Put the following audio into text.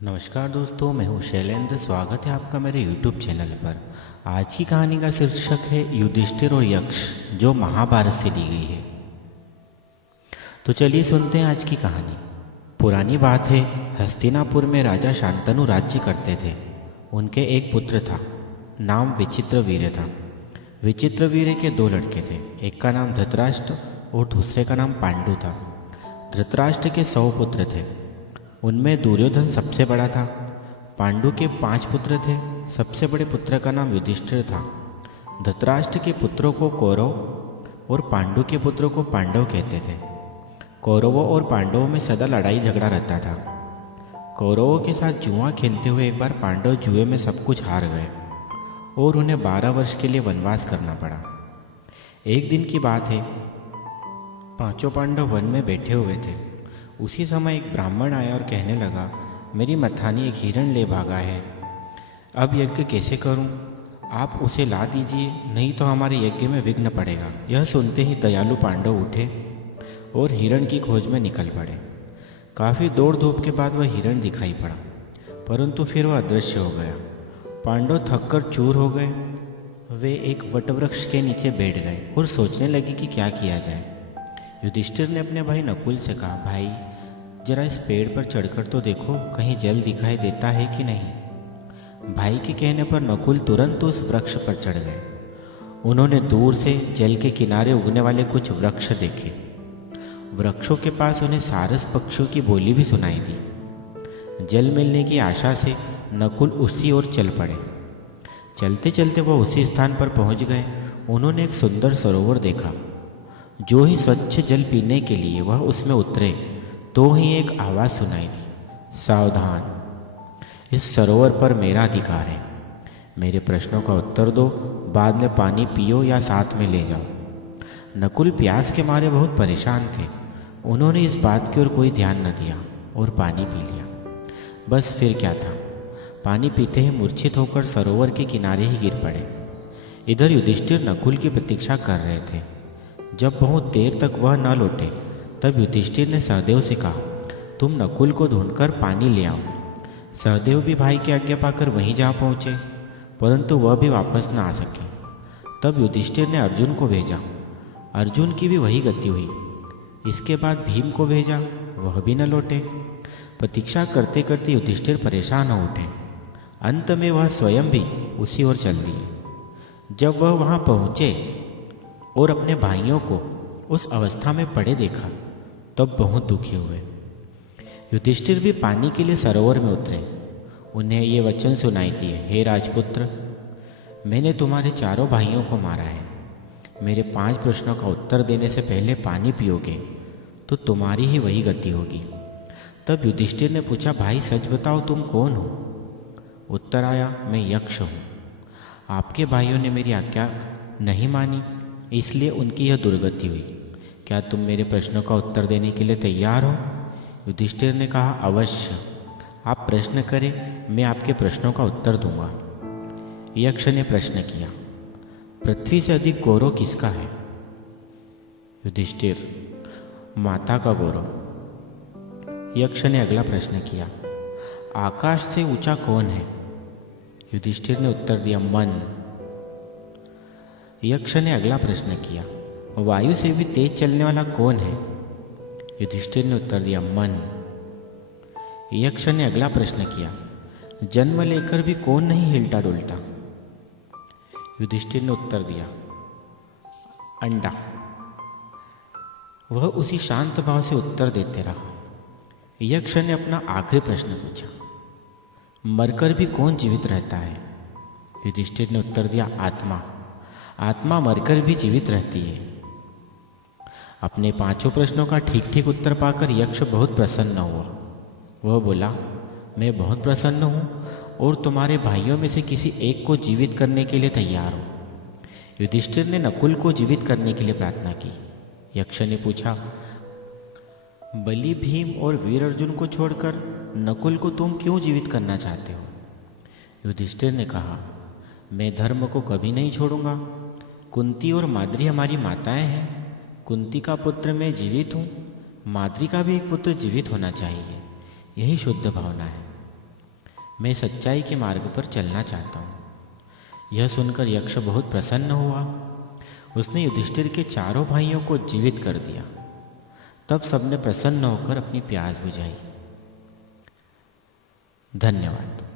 नमस्कार दोस्तों, मैं हूँ शैलेंद्र। स्वागत है आपका मेरे YouTube चैनल पर। आज की कहानी का शीर्षक है युधिष्ठिर और यक्ष, जो महाभारत से ली गई है। तो चलिए सुनते हैं आज की कहानी। पुरानी बात है, हस्तिनापुर में राजा शांतनु राज्य करते थे। उनके एक पुत्र था, नाम विचित्रवीर्य था। विचित्रवीर्य के दो लड़के थे, एक का नाम धृतराष्ट्र और दूसरे का नाम पांडु था। धृतराष्ट्र के 100 पुत्र थे, उनमें दुर्योधन सबसे बड़ा था। पांडु के 5 पुत्र थे, सबसे बड़े पुत्र का नाम युधिष्ठिर था। धृतराष्ट्र के पुत्रों को कौरव और पांडु के पुत्रों को पांडव कहते थे। कौरवों और पांडवों में सदा लड़ाई झगड़ा रहता था। कौरवों के साथ जुआ खेलते हुए एक बार पांडव जुए में सब कुछ हार गए और उन्हें 12 वर्ष के लिए वनवास करना पड़ा। एक दिन की बात है, 5 पांडव वन में बैठे हुए थे। उसी समय एक ब्राह्मण आया और कहने लगा, मेरी मथानी एक हिरण ले भागा है, अब यज्ञ कैसे करूं? आप उसे ला दीजिए, नहीं तो हमारे यज्ञ में विघ्न पड़ेगा। यह सुनते ही दयालु पांडव उठे और हिरण की खोज में निकल पड़े। काफ़ी दौड़ धूप के बाद वह हिरण दिखाई पड़ा, परंतु फिर वह अदृश्य हो गया। पांडव थककर चूर हो गए। वे एक वटवृक्ष के नीचे बैठ गए और सोचने लगे कि क्या किया जाए। युधिष्ठिर ने अपने भाई नकुल से कहा, भाई जरा इस पेड़ पर चढ़कर तो देखो, कहीं जल दिखाई देता है कि नहीं। भाई के कहने पर नकुल तुरंत उस वृक्ष पर चढ़ गए। उन्होंने दूर से जल के किनारे उगने वाले कुछ वृक्ष देखे। वृक्षों के पास उन्हें सारस पक्षियों की बोली भी सुनाई दी। जल मिलने की आशा से नकुल उसी ओर चल पड़े। चलते चलते वह उसी स्थान पर पहुंच गए। उन्होंने एक सुंदर सरोवर देखा। जो ही स्वच्छ जल पीने के लिए वह उसमें उतरे तो ही एक आवाज़ सुनाई दी, सावधान, इस सरोवर पर मेरा अधिकार है। मेरे प्रश्नों का उत्तर दो, बाद में पानी पियो या साथ में ले जाओ। नकुल प्यास के मारे बहुत परेशान थे। उन्होंने इस बात की ओर कोई ध्यान न दिया और पानी पी लिया। बस फिर क्या था, पानी पीते ही मूर्छित होकर सरोवर के किनारे ही गिर पड़े। इधर युधिष्ठिर नकुल की प्रतीक्षा कर रहे थे। जब बहुत देर तक वह न लौटे तब युधिष्ठिर ने सहदेव से कहा, तुम नकुल को ढूंढकर पानी ले आओ। सहदेव भी भाई की आज्ञा पाकर वहीं जा पहुँचे, परंतु वह भी वापस न आ सके। तब युधिष्ठिर ने अर्जुन को भेजा। अर्जुन की भी वही गति हुई। इसके बाद भीम को भेजा, वह भी न लौटे। प्रतीक्षा करते करते युधिष्ठिर परेशान हो उठे। अंत में वह स्वयं भी उसी ओर चल दिए। जब वह वहाँ पहुँचे और अपने भाइयों को उस अवस्था में पड़े देखा तब बहुत दुखी हुए। युधिष्ठिर भी पानी के लिए सरोवर में उतरे। उन्हें ये वचन सुनाई दिए, हे राजपुत्र, मैंने तुम्हारे 4 भाइयों को मारा है। मेरे 5 प्रश्नों का उत्तर देने से पहले पानी पियोगे तो तुम्हारी ही वही गति होगी। तब युधिष्ठिर ने पूछा, भाई सच बताओ, तुम कौन हो? उत्तर आया, मैं यक्ष हूँ। आपके भाइयों ने मेरी आज्ञा नहीं मानी, इसलिए उनकी यह दुर्गति हुई। क्या तुम मेरे प्रश्नों का उत्तर देने के लिए तैयार हो? युधिष्ठिर ने कहा, अवश्य, आप प्रश्न करें, मैं आपके प्रश्नों का उत्तर दूंगा। यक्ष ने प्रश्न किया, पृथ्वी से अधिक गौरव किसका है? युधिष्ठिर, माता का गौरव। यक्ष ने अगला प्रश्न किया, आकाश से ऊंचा कौन है? युधिष्ठिर ने उत्तर दिया, मन। यक्ष ने अगला प्रश्न किया, वायु से भी तेज चलने वाला कौन है? युधिष्ठिर ने उत्तर दिया, मन। यक्ष ने अगला प्रश्न किया, जन्म लेकर भी कौन नहीं हिलता डुलता? युधिष्ठिर ने उत्तर दिया, अंडा। वह उसी शांत भाव से उत्तर देते रहा। यक्ष ने अपना आखिरी प्रश्न पूछा, मरकर भी कौन जीवित रहता है? युधिष्ठिर ने उत्तर दिया, आत्मा। आत्मा मरकर भी जीवित रहती है। अपने 5 प्रश्नों का ठीक ठीक उत्तर पाकर यक्ष बहुत प्रसन्न हुआ। वह बोला, मैं बहुत प्रसन्न हूँ और तुम्हारे भाइयों में से किसी एक को जीवित करने के लिए तैयार हूँ। युधिष्ठिर ने नकुल को जीवित करने के लिए प्रार्थना की। यक्ष ने पूछा, बलि, भीम और वीर अर्जुन को छोड़कर नकुल को तुम क्यों जीवित करना चाहते हो? युधिष्ठिर ने कहा, मैं धर्म को कभी नहीं छोड़ूंगा। कुंती और माद्री हमारी माताएं हैं। कुंती का पुत्र मैं जीवित हूँ, माद्री का भी एक पुत्र जीवित होना चाहिए, यही शुद्ध भावना है। मैं सच्चाई के मार्ग पर चलना चाहता हूँ। यह सुनकर यक्ष बहुत प्रसन्न हुआ। उसने युधिष्ठिर के चारों भाइयों को जीवित कर दिया। तब सबने प्रसन्न होकर अपनी प्यास बुझाई। धन्यवाद।